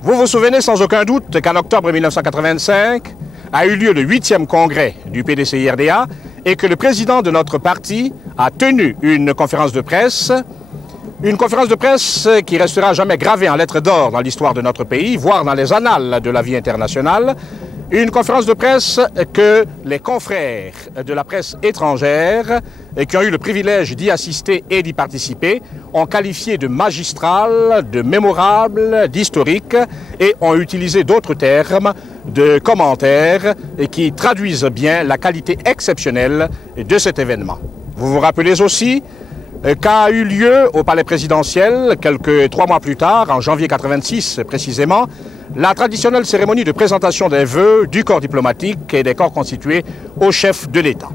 Vous vous souvenez sans aucun doute qu'en octobre 1985 a eu lieu le 8e congrès du PDCI-RDA et que le président de notre parti a tenu une conférence de presse qui restera jamais gravée en lettres d'or dans l'histoire de notre pays, voire dans les annales de la vie internationale. Une conférence de presse que les confrères de la presse étrangère qui ont eu le privilège d'y assister et d'y participer ont qualifié de magistrale, de mémorable, d'historique et ont utilisé d'autres termes de commentaires qui traduisent bien la qualité exceptionnelle de cet événement. Vous vous rappelez aussi qu'a eu lieu au palais présidentiel, quelques 3 mois plus tard, en janvier 86 précisément, la traditionnelle cérémonie de présentation des vœux du corps diplomatique et des corps constitués au chef de l'État.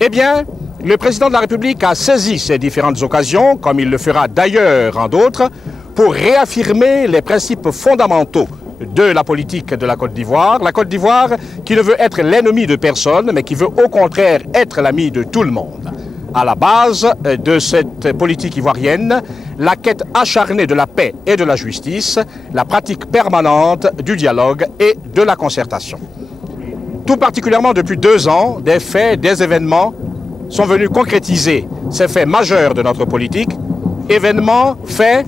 Eh bien, le président de la République a saisi ces différentes occasions, comme il le fera d'ailleurs en d'autres, pour réaffirmer les principes fondamentaux de la politique de la Côte d'Ivoire. La Côte d'Ivoire qui ne veut être l'ennemi de personne, mais qui veut au contraire être l'ami de tout le monde. À la base de cette politique ivoirienne, la quête acharnée de la paix et de la justice, la pratique permanente du dialogue et de la concertation. Tout particulièrement depuis 2 ans, des faits, des événements sont venus concrétiser ces faits majeurs de notre politique, événements, faits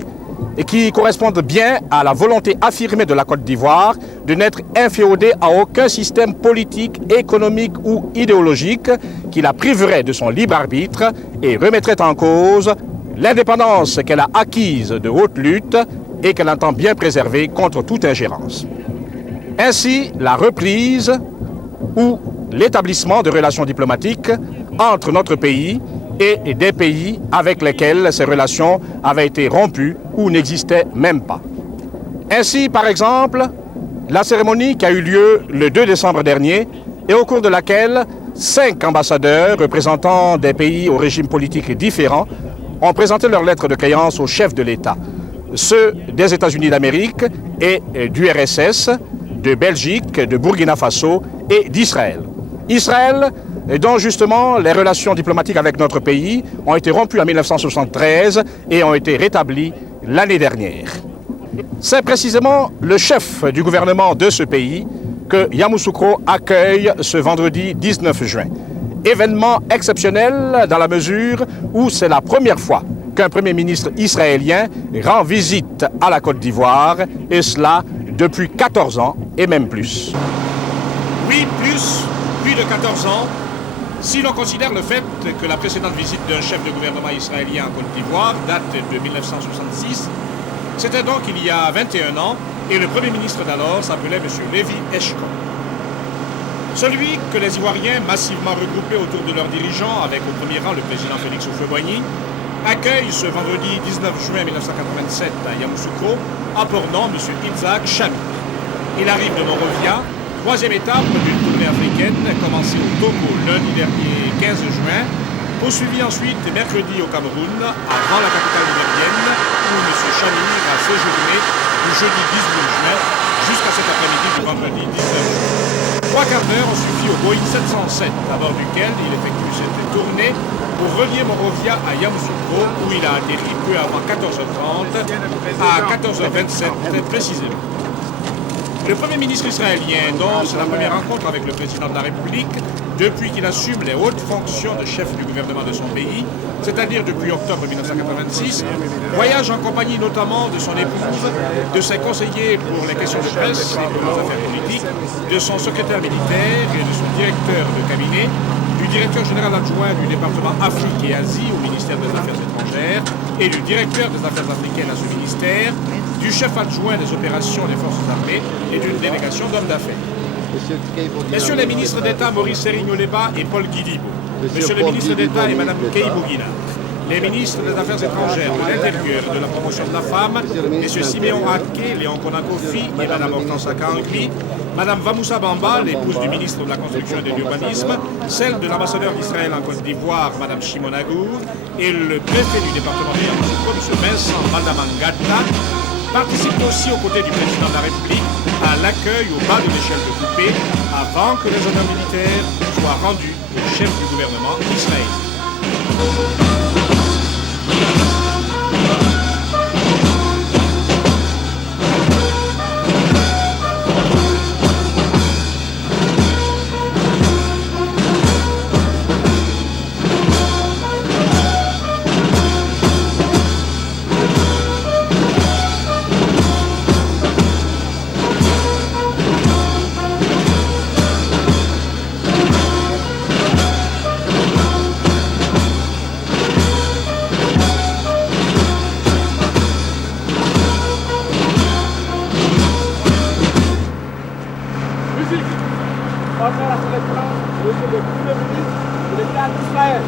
qui correspondent bien à la volonté affirmée de la Côte d'Ivoire de n'être inféodée à aucun système politique, économique ou idéologique qui la priverait de son libre arbitre et remettrait en cause l'indépendance qu'elle a acquise de haute lutte et qu'elle entend bien préserver contre toute ingérence. Ainsi, la reprise ou l'établissement de relations diplomatiques entre notre pays et des pays avec lesquels ces relations avaient été rompues ou n'existaient même pas. Ainsi, par exemple, la cérémonie qui a eu lieu le 2 décembre dernier et au cours de laquelle 5 ambassadeurs représentant des pays au régime politique différents ont présenté leurs lettres de créance au chef de l'État, ceux des États-Unis d'Amérique et du RSS, de Belgique, de Burkina Faso et d'Israël. Israël, dont justement les relations diplomatiques avec notre pays ont été rompues en 1973 et ont été rétablies l'année dernière. C'est précisément le chef du gouvernement de ce pays que Yamoussoukro accueille ce vendredi 19 juin. Événement exceptionnel dans la mesure où c'est la première fois qu'un Premier ministre israélien rend visite à la Côte d'Ivoire, et cela depuis 14 ans et même plus. Oui, plus de 14 ans, si l'on considère le fait que la précédente visite d'un chef de gouvernement israélien en Côte d'Ivoire date de 1966, c'était donc il y a 21 ans, et le Premier ministre d'alors s'appelait M. Lévi Eshkol. Celui que les Ivoiriens, massivement regroupés autour de leurs dirigeants, avec au premier rang le président Félix Houphouët-Boigny, accueille ce vendredi 19 juin 1987 à Yamoussoukro, apprenant M. Isaac Chami. Il arrive de Monrovia, 3e étape d'une tournée africaine commencée au Togo lundi dernier 15 juin, poursuivie ensuite mercredi au Cameroun, avant la capitale nigérienne, où M. Chami va séjourner du jeudi 18 juin jusqu'à cet après-midi du vendredi 19 juin. 3 quarts d'heure ont suffi au Boeing 707, à bord duquel il effectue cette tournée pour relier Monrovia à Yamoussoukro, où il a atterri peu avant 14h30 à 14h27 précisément. Le Premier ministre israélien, dont c'est la première rencontre avec le président de la République depuis qu'il assume les hautes fonctions de chef du gouvernement de son pays, c'est-à-dire depuis octobre 1986, voyage en compagnie notamment de son épouse, de ses conseillers pour les questions de presse et pour les affaires politiques, de son secrétaire militaire et de son directeur de cabinet, du directeur général adjoint du département Afrique et Asie au ministère des Affaires étrangères et du directeur des Affaires africaines à ce ministère, du chef adjoint des opérations des forces armées et d'une délégation d'hommes d'affaires. Messieurs les ministres d'État Maurice Serigne-Oleba et Paul Guidibo, Monsieur le ministre d'État et Madame Kei Bougina, les ministres des Affaires étrangères, de l'Intérieur et de la promotion de la femme, M. Siméon Hadké, Léon Konakofi et Mme Hortense Akangri, Mme Vamoussa Bamba, l'épouse du ministre de la Construction et de l'Urbanisme, celle de l'ambassadeur d'Israël en Côte d'Ivoire, Mme Shimon Agour, et le préfet du département de Yamoussoukro, M. Vincent Mandamangata, participent aussi aux côtés du président de la République à l'accueil au bas de l'échelle de Coupé avant que les honneurs militaires soient rendus au chef du gouvernement israélien. Honneur à son excellence, monsieur le Premier ministre de l'État d'Israël.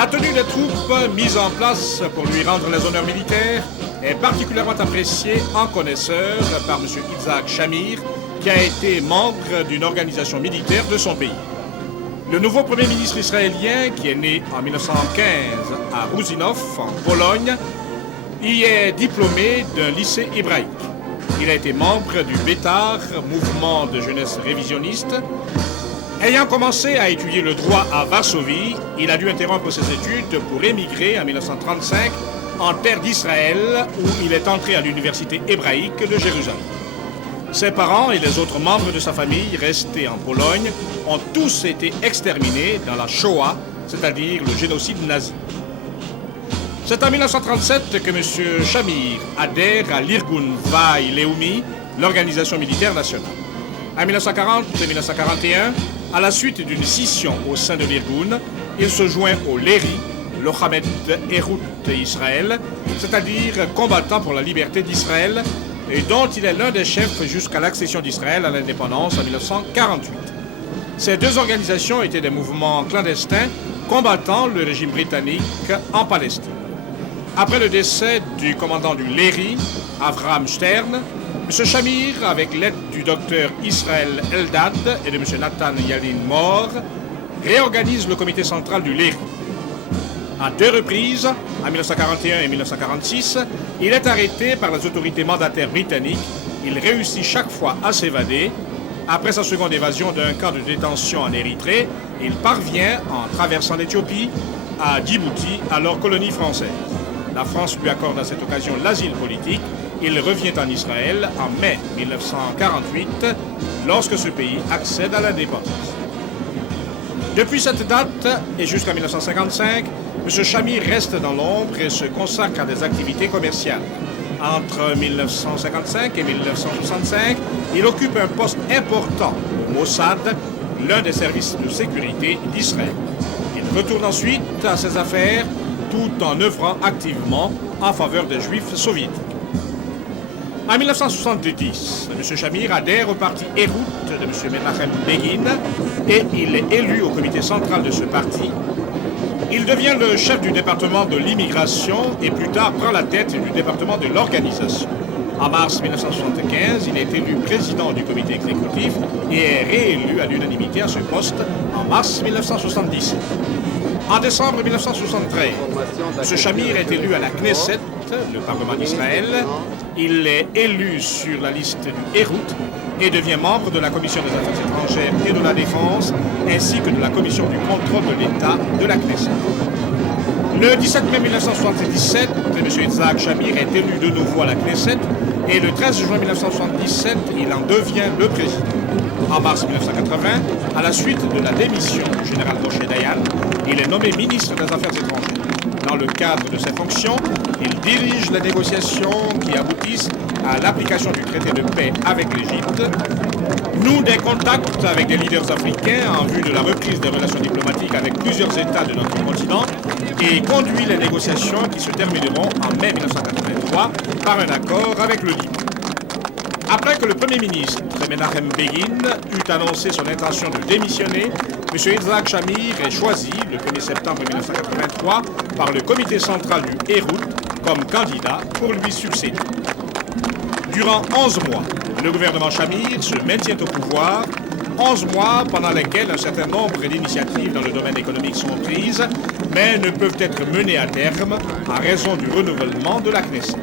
La tenue des troupes mise en place pour lui rendre les honneurs militaires est particulièrement appréciée en connaisseur par M. Yitzhak Shamir, qui a été membre d'une organisation militaire de son pays. Le nouveau Premier ministre israélien, qui est né en 1915 à Rusinov, en Pologne, y est diplômé d'un lycée hébraïque. Il a été membre du Bétar, mouvement de jeunesse révisionniste. Ayant commencé à étudier le droit à Varsovie, il a dû interrompre ses études pour émigrer en 1935 en terre d'Israël, où il est entré à l'université hébraïque de Jérusalem. Ses parents et les autres membres de sa famille restés en Pologne ont tous été exterminés dans la Shoah, c'est-à-dire le génocide nazi. C'est en 1937 que M. Shamir adhère à l'Irgun Vai Leumi, l'organisation militaire nationale. En 1940 et 1941, à la suite d'une scission au sein de l'Irgun, il se joint au LERI, Lochamet Erut Israël, c'est-à-dire combattant pour la liberté d'Israël, et dont il est l'un des chefs jusqu'à l'accession d'Israël à l'indépendance en 1948. Ces deux organisations étaient des mouvements clandestins combattant le régime britannique en Palestine. Après le décès du commandant du LERI, Avraham Stern, M. Shamir, avec l'aide du docteur Israël Eldad et de M. Nathan Yalin Mor, réorganise le comité central du LERI. À deux reprises, en 1941 et 1946, il est arrêté par les autorités mandataires britanniques. Il réussit chaque fois à s'évader. Après sa seconde évasion d'un camp de détention en Érythrée, il parvient, en traversant l'Éthiopie, à Djibouti, alors colonie française. La France lui accorde à cette occasion l'asile politique. Il revient en Israël en mai 1948, lorsque ce pays accède à l'indépendance. Depuis cette date et jusqu'en 1955, M. Shamir reste dans l'ombre et se consacre à des activités commerciales. Entre 1955 et 1965, il occupe un poste important au Mossad, l'un des services de sécurité d'Israël. Il retourne ensuite à ses affaires tout en œuvrant activement en faveur des Juifs soviétiques. En 1970, M. Shamir adhère au parti Hérout de M. Menachem Begin et il est élu au comité central de ce parti. Il devient le chef du département de l'immigration et plus tard prend la tête du département de l'organisation. En mars 1975, il est élu président du comité exécutif et est réélu à l'unanimité à ce poste en mars 1977. En décembre 1973, M. Shamir est élu à la Knesset, le Parlement d'Israël. Il est élu sur la liste du Hérout et devient membre de la Commission des Affaires étrangères et de la Défense, ainsi que de la Commission du contrôle de l'État de la Knesset. Le 17 mai 1977, M. Yitzhak Shamir est élu de nouveau à la Knesset et le 13 juin 1977, il en devient le président. En mars 1980, à la suite de la démission du général Moshe Dayan, il est nommé ministre des Affaires étrangères. Dans le cadre de ses fonctions, il dirige les négociations qui aboutissent à l'application du traité de paix avec l'Égypte, noue des contacts avec des leaders africains en vue de la reprise des relations diplomatiques avec plusieurs États de notre continent et conduit les négociations qui se termineront en mai 1983 par un accord avec le Liban. Après que le Premier ministre Menachem Begin eut annoncé son intention de démissionner, M. Yitzhak Shamir est choisi le 1er septembre 1983 par le comité central du Hérout comme candidat pour lui succéder. Durant 11 mois, le gouvernement Shamir se maintient au pouvoir, 11 mois pendant lesquels un certain nombre d'initiatives dans le domaine économique sont prises, mais ne peuvent être menées à terme en raison du renouvellement de la Knesset.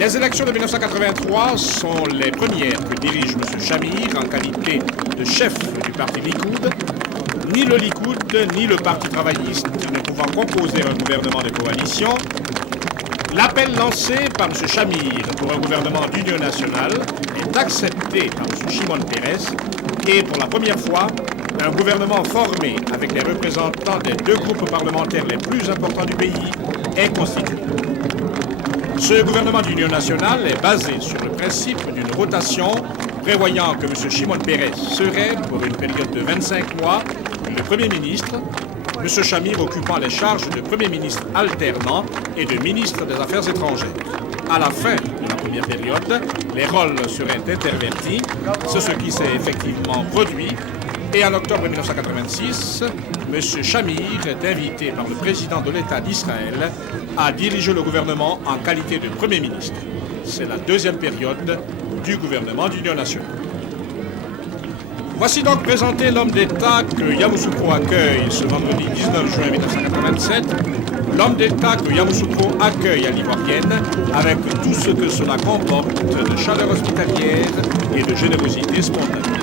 Les élections de 1983 sont les premières que dirige M. Shamir en qualité de chef du parti Likoud. Ni le Likoud ni le Parti travailliste ne pouvant composer un gouvernement de coalition, l'appel lancé par M. Shamir pour un gouvernement d'union nationale est accepté par M. Shimon Peres et pour la première fois, un gouvernement formé avec les représentants des deux groupes parlementaires les plus importants du pays est constitué. Ce gouvernement d'union nationale est basé sur le principe d'une rotation prévoyant que M. Shimon Peres serait, pour une période de 25 mois, le Premier ministre, M. Shamir occupant les charges de Premier ministre alternant et de ministre des Affaires étrangères. À la fin de la première période, les rôles seraient intervertis, c'est ce qui s'est effectivement produit, et en octobre 1986, M. Shamir est invité par le président de l'État d'Israël à diriger le gouvernement en qualité de Premier ministre. C'est la deuxième période du gouvernement d'union nationale. Voici donc présenté l'homme d'État que Yamoussoukro accueille ce vendredi 19 juin 1987, l'homme d'État que Yamoussoukro accueille à l'Ivoirienne avec tout ce que cela comporte de chaleur hospitalière et de générosité spontanée.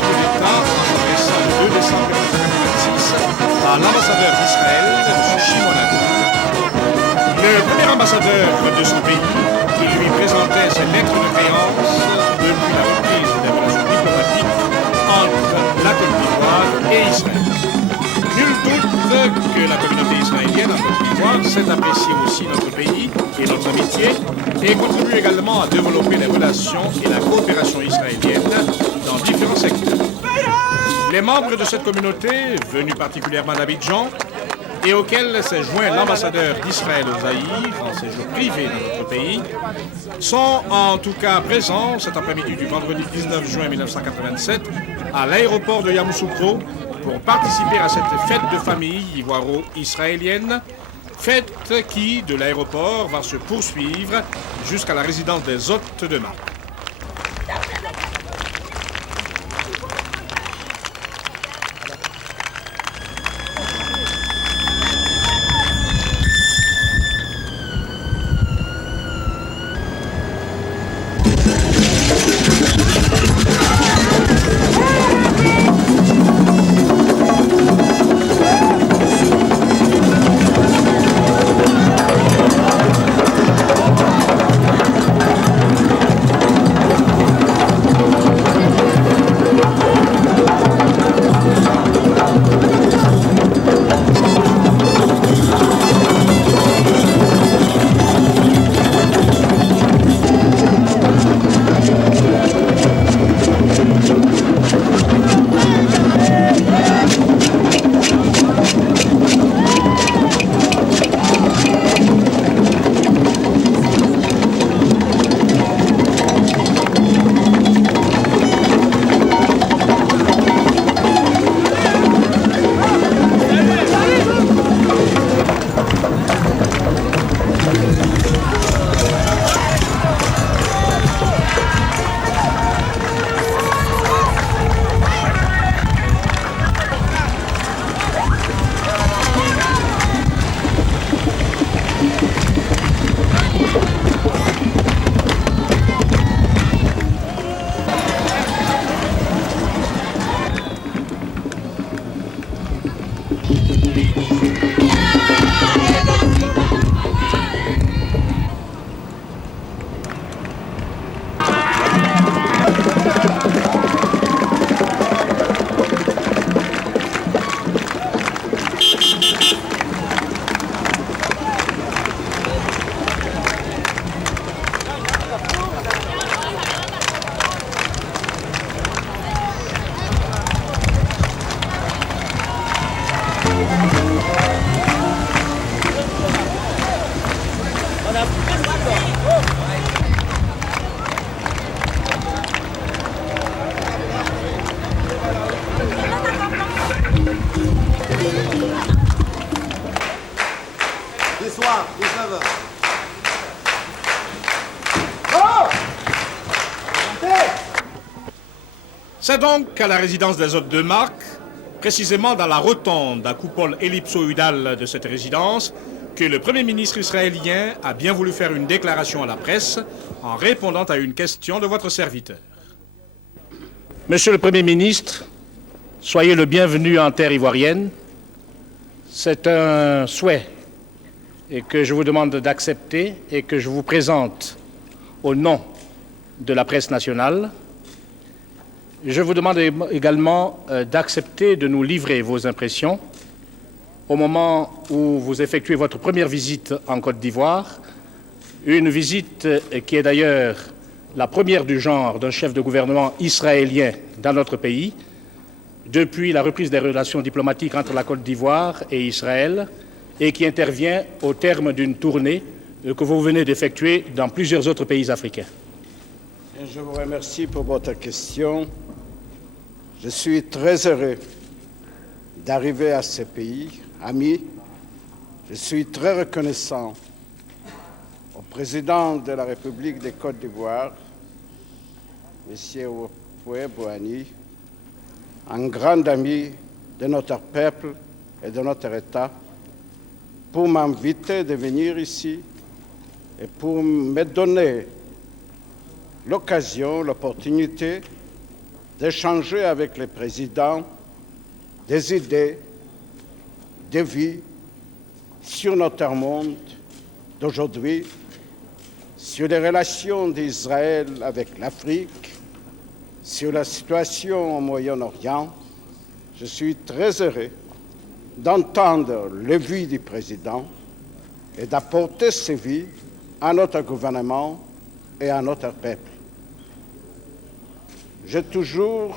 chef de l'État en s'adressant le 2 décembre 1986 à l'ambassadeur d'Israël, M. Shimon Agour. Le premier ambassadeur de son pays, qui lui présentait ses lettres de créance depuis la reprise des relations diplomatiques entre la Côte d'Ivoire et Israël. Nul doute que la communauté israélienne en Côte d'Ivoire sait apprécier aussi notre pays et notre amitié et contribue également à développer les relations et la coopération israélienne dans différents secteurs. Les membres de cette communauté, venus particulièrement d'Abidjan, et auxquels s'est joint l'ambassadeur d'Israël au Zaïre en séjour privé dans notre pays, sont en tout cas présents cet après-midi du vendredi 19 juin 1987 à l'aéroport de Yamoussoukro pour participer à cette fête de famille ivoiro-israélienne, fête qui, de l'aéroport, va se poursuivre jusqu'à la résidence des hôtes de marque. C'est donc à la résidence des hôtes de marque, précisément dans la rotonde à coupole ellipsoïdale de cette résidence, que le Premier ministre israélien a bien voulu faire une déclaration à la presse en répondant à une question de votre serviteur. Monsieur le Premier ministre, soyez le bienvenu en terre ivoirienne. C'est un souhait et que je vous demande d'accepter et que je vous présente au nom de la presse nationale. Je vous demande également d'accepter de nous livrer vos impressions au moment où vous effectuez votre première visite en Côte d'Ivoire, une visite qui est d'ailleurs la première du genre d'un chef de gouvernement israélien dans notre pays, depuis la reprise des relations diplomatiques entre la Côte d'Ivoire et Israël, et qui intervient au terme d'une tournée que vous venez d'effectuer dans plusieurs autres pays africains. Je vous remercie pour votre question. Je suis très heureux d'arriver à ce pays, ami. Je suis très reconnaissant au président de la République de Côte d'Ivoire, M. Houphouët-Boigny, un grand ami de notre peuple et de notre État, pour m'inviter de venir ici et pour me donner l'occasion, l'opportunité d'échanger avec les présidents des idées, des vies sur notre monde d'aujourd'hui, sur les relations d'Israël avec l'Afrique, sur la situation au Moyen-Orient. Je suis très heureux d'entendre les vues du président et d'apporter ces vues à notre gouvernement et à notre peuple. J'ai toujours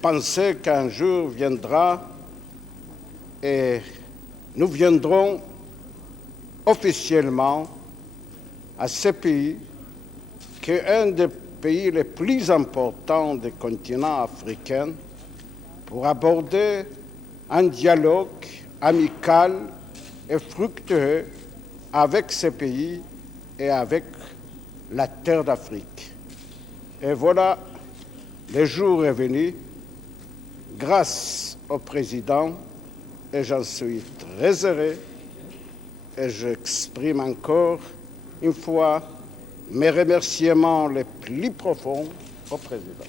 pensé qu'un jour viendra et nous viendrons officiellement à ce pays qui est un des pays les plus importants du continent africain pour aborder un dialogue amical et fructueux avec ce pays et avec la terre d'Afrique. Et voilà, le jour est venu, grâce au président, et j'en suis très heureux, et j'exprime encore une fois mes remerciements les plus profonds au président.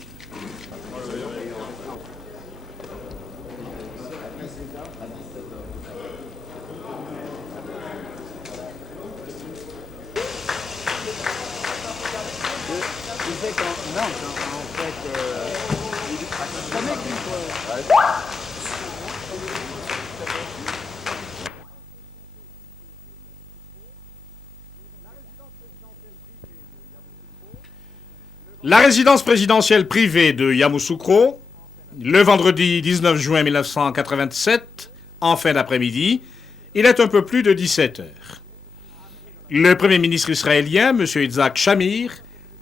La résidence présidentielle privée de Yamoussoukro, le vendredi 19 juin 1987, en fin d'après-midi, il est un peu plus de 17 heures. Le Premier ministre israélien, M. Yitzhak Shamir,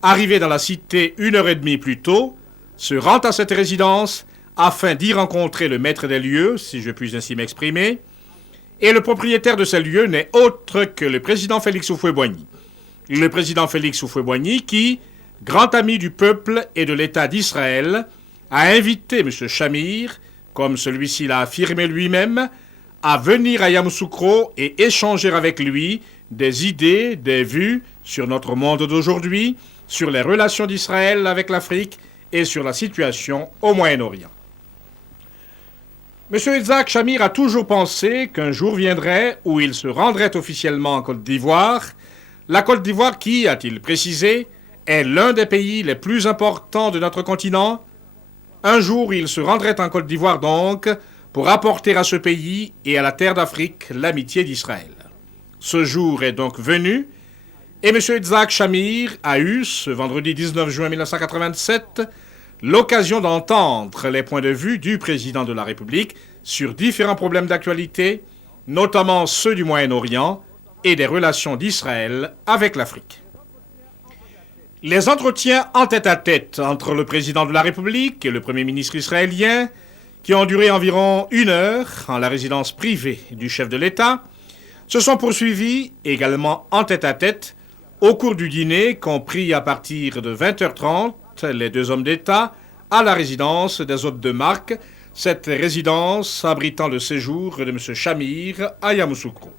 arrivé dans la cité 1h30 plus tôt, se rend à cette résidence afin d'y rencontrer le maître des lieux, si je puis ainsi m'exprimer, et le propriétaire de ces lieux n'est autre que le président Félix Houphouët-Boigny. Le président Félix Houphouët-Boigny qui, grand ami du peuple et de l'État d'Israël, a invité M. Shamir, comme celui-ci l'a affirmé lui-même, à venir à Yamoussoukro et échanger avec lui des idées, des vues sur notre monde d'aujourd'hui, sur les relations d'Israël avec l'Afrique et sur la situation au Moyen-Orient. M. Yitzhak Shamir a toujours pensé qu'un jour viendrait où il se rendrait officiellement en Côte d'Ivoire, la Côte d'Ivoire qui, a-t-il précisé, est l'un des pays les plus importants de notre continent. Un jour, il se rendrait en Côte d'Ivoire donc pour apporter à ce pays et à la terre d'Afrique l'amitié d'Israël. Ce jour est donc venu et M. Yitzhak Shamir a eu, ce vendredi 19 juin 1987, l'occasion d'entendre les points de vue du président de la République sur différents problèmes d'actualité, notamment ceux du Moyen-Orient et des relations d'Israël avec l'Afrique. Les entretiens en tête-à-tête entre le président de la République et le Premier ministre israélien, qui ont duré environ 1 heure en la résidence privée du chef de l'État, se sont poursuivis également en tête-à-tête au cours du dîner compris à partir de 20h30 les deux hommes d'État à la résidence des hôtes de marque, cette résidence abritant le séjour de M. Shamir à Yamoussoukro.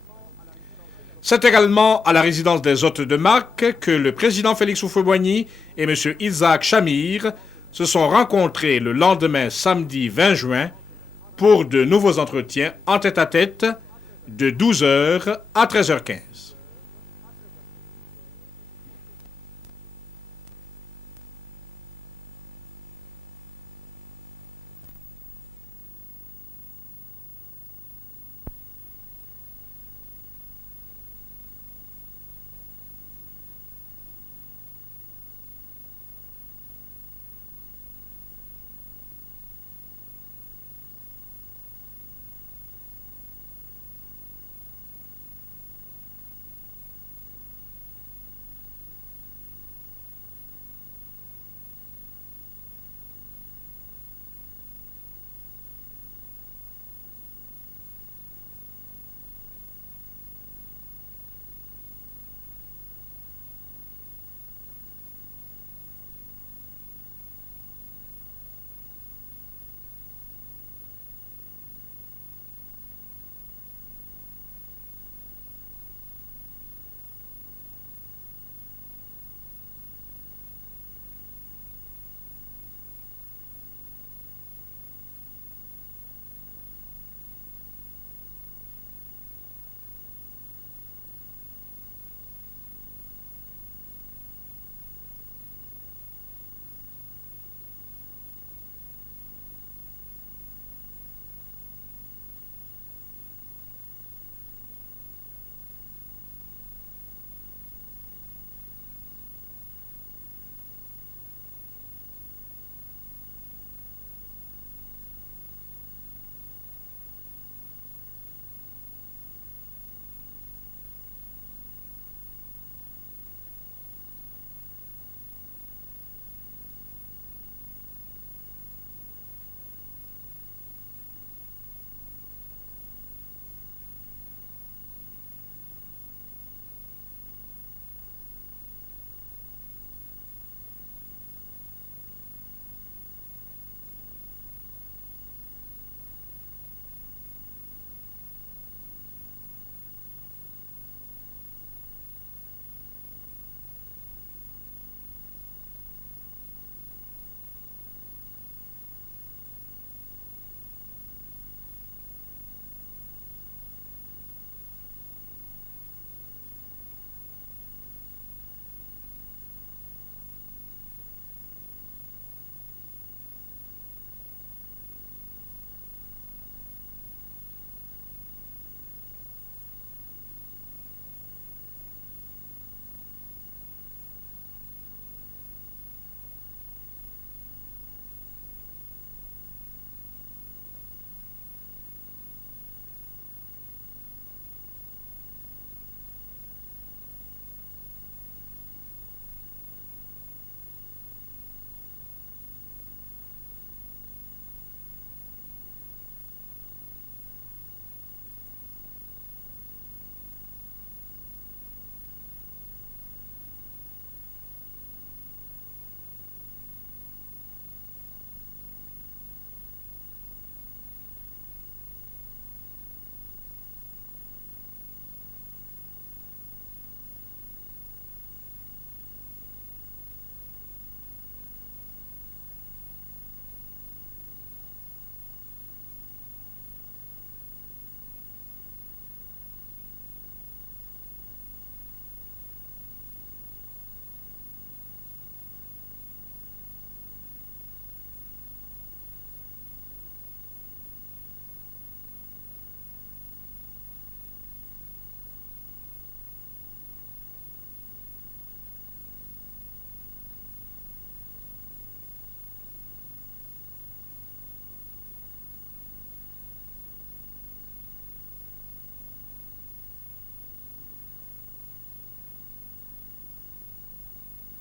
C'est également à la résidence des hôtes de marque que le président Félix Houphouët-Boigny et M. Yitzhak Shamir se sont rencontrés le lendemain samedi 20 juin pour de nouveaux entretiens en tête-à-tête de 12h à 13h15.